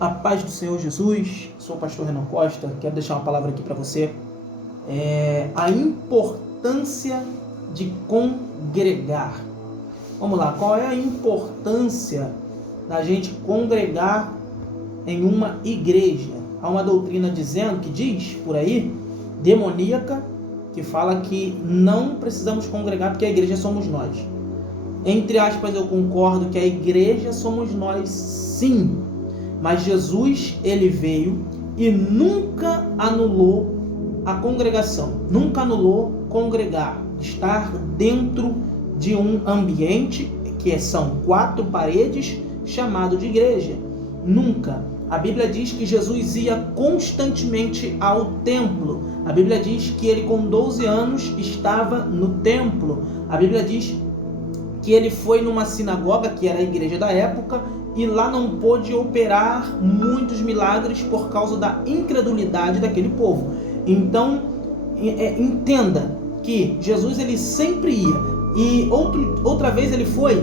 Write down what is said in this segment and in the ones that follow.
A paz do Senhor Jesus, sou o pastor Renan Costa, quero deixar uma palavra aqui para você. A importância de congregar. Vamos lá, qual é a importância da gente congregar em uma igreja? Há uma doutrina que diz por aí, demoníaca, que fala que não precisamos congregar porque a igreja somos nós. Entre aspas, eu concordo que a igreja somos nós, sim. Mas Jesus, ele veio e nunca anulou a congregação, nunca anulou congregar, estar dentro de um ambiente que são 4 paredes, chamado de igreja. Nunca. A Bíblia diz que Jesus ia constantemente ao templo. A Bíblia diz que ele com 12 anos estava no templo. A Bíblia diz que ele foi numa sinagoga, que era a igreja da época, e lá não pôde operar muitos milagres por causa da incredulidade daquele povo. Então, entenda que Jesus ele sempre ia. E outra vez ele foi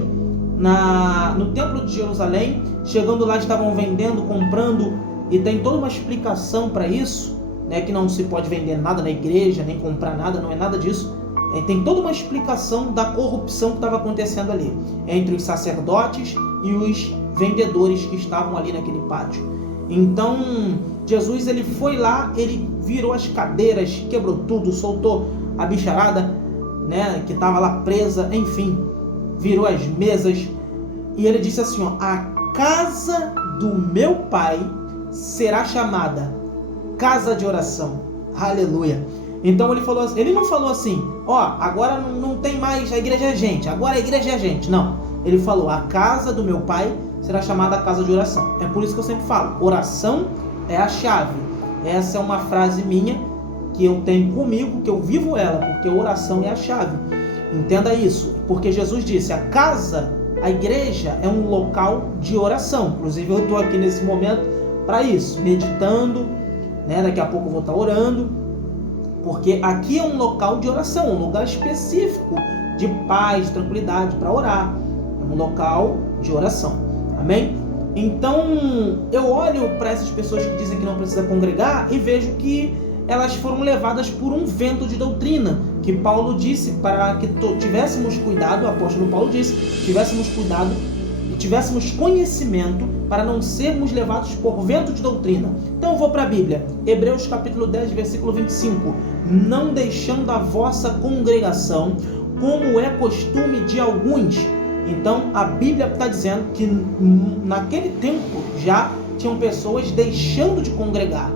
no templo de Jerusalém, chegando lá estavam vendendo, comprando, e tem toda uma explicação para isso, né, que não se pode vender nada na igreja, nem comprar nada, não é nada disso. Tem toda uma explicação da corrupção que estava acontecendo ali, entre os sacerdotes e os vendedores que estavam ali naquele pátio. Então, Jesus ele foi lá, ele virou as cadeiras, quebrou tudo, soltou a bicharada, né, que estava lá presa, enfim, virou as mesas, e ele disse assim, a casa do meu pai será chamada casa de oração. Aleluia. Então ele não falou assim, agora não tem mais a igreja é gente, agora a igreja é gente. Não, ele falou, a casa do meu pai será chamada casa de oração. É por isso que eu sempre falo, oração é a chave. Essa é uma frase minha que eu tenho comigo, que eu vivo ela, porque oração é a chave. Entenda isso, porque Jesus disse, a igreja é um local de oração. Inclusive eu estou aqui nesse momento para isso, meditando, né? Daqui a pouco eu vou estar orando, porque aqui é um local de oração, um lugar específico de paz, de tranquilidade para orar. É um local de oração. Amém? Então, eu olho para essas pessoas que dizem que não precisa congregar e vejo que elas foram levadas por um vento de doutrina, que Paulo disse para que tivéssemos cuidado, o apóstolo Paulo disse, tivéssemos cuidado e tivéssemos conhecimento para não sermos levados por vento de doutrina. Então eu vou para a Bíblia, Hebreus capítulo 10, versículo 25, não deixando a vossa congregação, como é costume de alguns. Então a Bíblia está dizendo que naquele tempo já tinham pessoas deixando de congregar.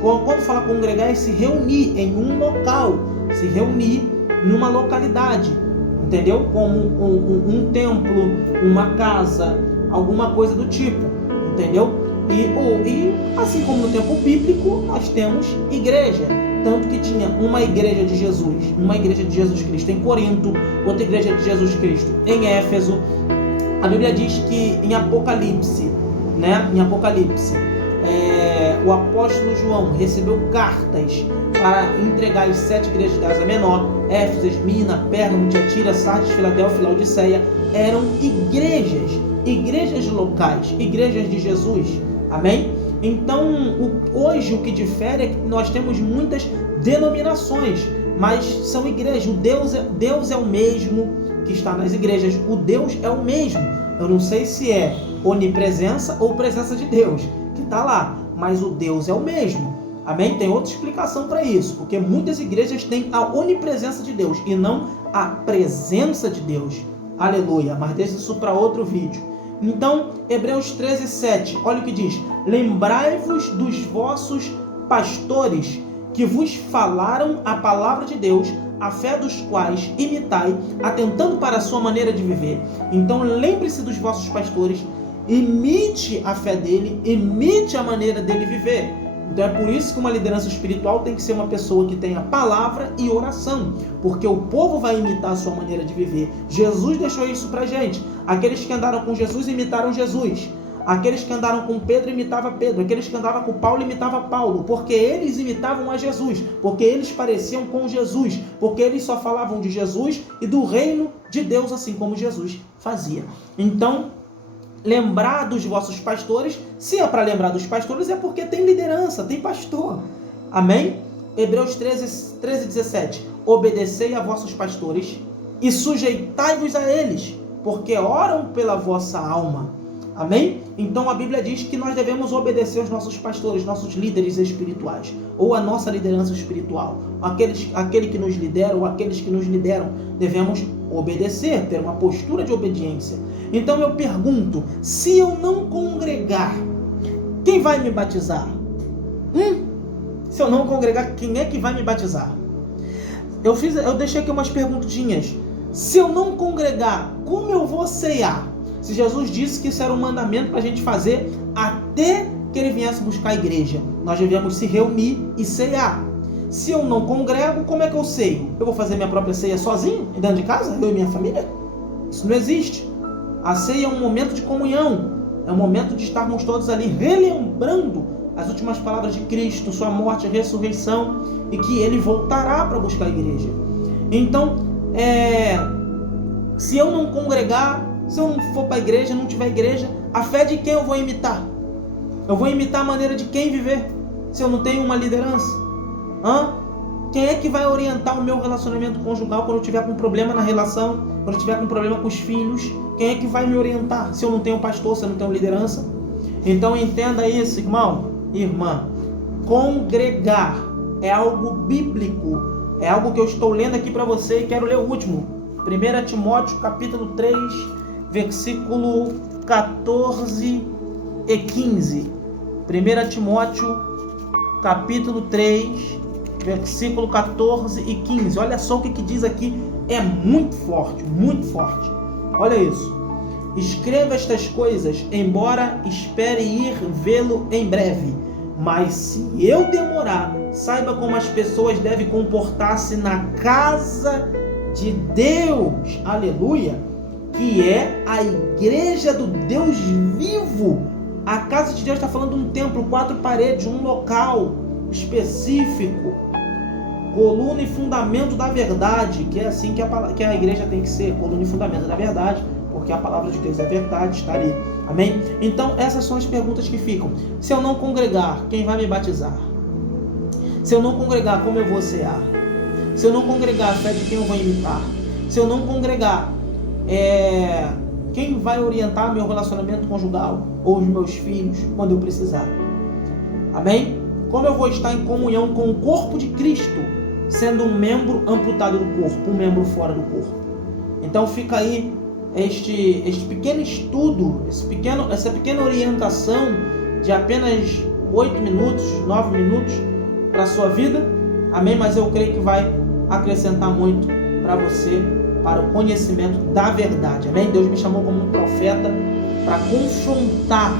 Quando fala congregar é se reunir em um local, se reunir numa localidade, entendeu? Como um templo, uma casa, alguma coisa do tipo, entendeu? E assim como no tempo bíblico, nós temos igreja. Tanto que tinha uma igreja de Jesus Cristo em Corinto, outra igreja de Jesus Cristo em Éfeso. A Bíblia diz que em Apocalipse, o apóstolo João recebeu cartas para entregar as 7 igrejas de Ásia Menor, Éfeso, Esmirna, Pérgamo, Tiatira, Sardes, Filadélfia e Laodiceia. Eram igrejas locais, igrejas de Jesus. Amém? Então, hoje o que difere é que nós temos muitas denominações, mas são igrejas. Deus é o mesmo que está nas igrejas. O Deus é o mesmo. Eu não sei se é onipresença ou presença de Deus que está lá, mas o Deus é o mesmo. Amém? Tem outra explicação para isso, porque muitas igrejas têm a onipresença de Deus e não a presença de Deus. Aleluia, mas deixa isso para outro vídeo. Então, Hebreus 13, 7, olha o que diz: lembrai-vos dos vossos pastores que vos falaram a palavra de Deus, a fé dos quais imitai, atentando para a sua maneira de viver. Então, lembre-se dos vossos pastores, imite a fé dele, imite a maneira dele viver. Então é por isso que uma liderança espiritual tem que ser uma pessoa que tenha palavra e oração, porque o povo vai imitar a sua maneira de viver. Jesus deixou isso pra gente. Aqueles que andaram com Jesus imitaram Jesus. Aqueles que andaram com Pedro imitavam Pedro. Aqueles que andavam com Paulo imitavam Paulo, porque eles imitavam a Jesus, porque eles pareciam com Jesus, porque eles só falavam de Jesus e do reino de Deus, assim como Jesus fazia. Então, lembrar dos vossos pastores. Se é para lembrar dos pastores, é porque tem liderança, tem pastor. Amém? Hebreus 13:17. Obedecei a vossos pastores e sujeitai-vos a eles, porque oram pela vossa alma. Amém? Então a Bíblia diz que nós devemos obedecer aos nossos pastores, nossos líderes espirituais, ou a nossa liderança espiritual. Aquele que nos lidera ou aqueles que nos lideram, devemos obedecer, ter uma postura de obediência. Então eu pergunto, se eu não congregar, quem vai me batizar? Se eu não congregar, quem é que vai me batizar? Eu deixei aqui umas perguntinhas. Se eu não congregar, como eu vou ceiar? Se Jesus disse que isso era um mandamento para a gente fazer até que ele viesse buscar a igreja, nós devemos se reunir e ceiar. Se eu não congrego, como é que eu ceio? Eu vou fazer minha própria ceia sozinho, dentro de casa, eu e minha família? Isso não existe. A ceia é um momento de comunhão, é um momento de estarmos todos ali relembrando as últimas palavras de Cristo, sua morte e ressurreição, e que ele voltará para buscar a igreja. Então, se eu não congregar, se eu não for para a igreja, não tiver igreja, a fé de quem eu vou imitar? Eu vou imitar a maneira de quem viver, se eu não tenho uma liderança? Quem é que vai orientar o meu relacionamento conjugal quando eu tiver com problema na relação, quando eu tiver com problema com os filhos? Quem é que vai me orientar se eu não tenho pastor, se eu não tenho liderança? Então entenda isso, irmão, irmã. Congregar é algo bíblico, é algo que eu estou lendo aqui para você e quero ler o último. 1 Timóteo capítulo 3, versículo 14 e 15. 1 Timóteo capítulo 3, versículo 14 e 15. Olha só o que diz aqui, é muito forte, muito forte. Olha isso. Escreva estas coisas, embora espere ir vê-lo em breve. Mas se eu demorar, saiba como as pessoas devem comportar-se na casa de Deus, aleluia, que é a igreja do Deus vivo. A casa de Deus está falando de um templo, 4 paredes, um local específico, coluna e fundamento da verdade, que é assim que a igreja tem que ser, coluna e fundamento da verdade, porque a palavra de Deus é verdade, está ali. Amém? Então essas são as perguntas que ficam. Se eu não congregar, quem vai me batizar? Se eu não congregar, como eu vou cear? Se eu não congregar, a fé de quem eu vou imitar? Se eu não congregar, quem vai orientar meu relacionamento conjugal ou os meus filhos quando eu precisar? Amém? Como eu vou estar em comunhão com o corpo de Cristo, sendo um membro amputado do corpo, um membro fora do corpo? Então fica aí este pequeno estudo, essa pequena orientação de apenas 8 minutos, 9 minutos para a sua vida. Amém? Mas eu creio que vai acrescentar muito para você, para o conhecimento da verdade. Amém? Deus me chamou como um profeta para confrontar,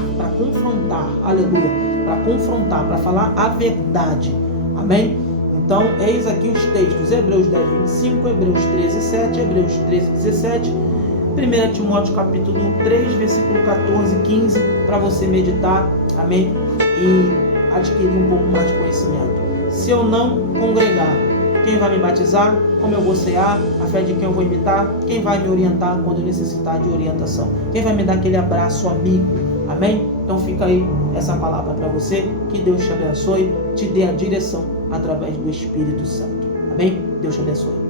aleluia, para confrontar, para falar a verdade. Amém? Então, eis aqui os textos, Hebreus 10, 25, Hebreus 13, 7, Hebreus 13, 17, 1 Timóteo capítulo 3, versículo 14, 15, para você meditar, amém? E adquirir um pouco mais de conhecimento. Se eu não congregar, quem vai me batizar? Como eu vou cear? A fé de quem eu vou imitar? Quem vai me orientar quando eu necessitar de orientação? Quem vai me dar aquele abraço amigo? Amém? Então fica aí essa palavra para você. Que Deus te abençoe, te dê a direção através do Espírito Santo. Amém? Deus te abençoe.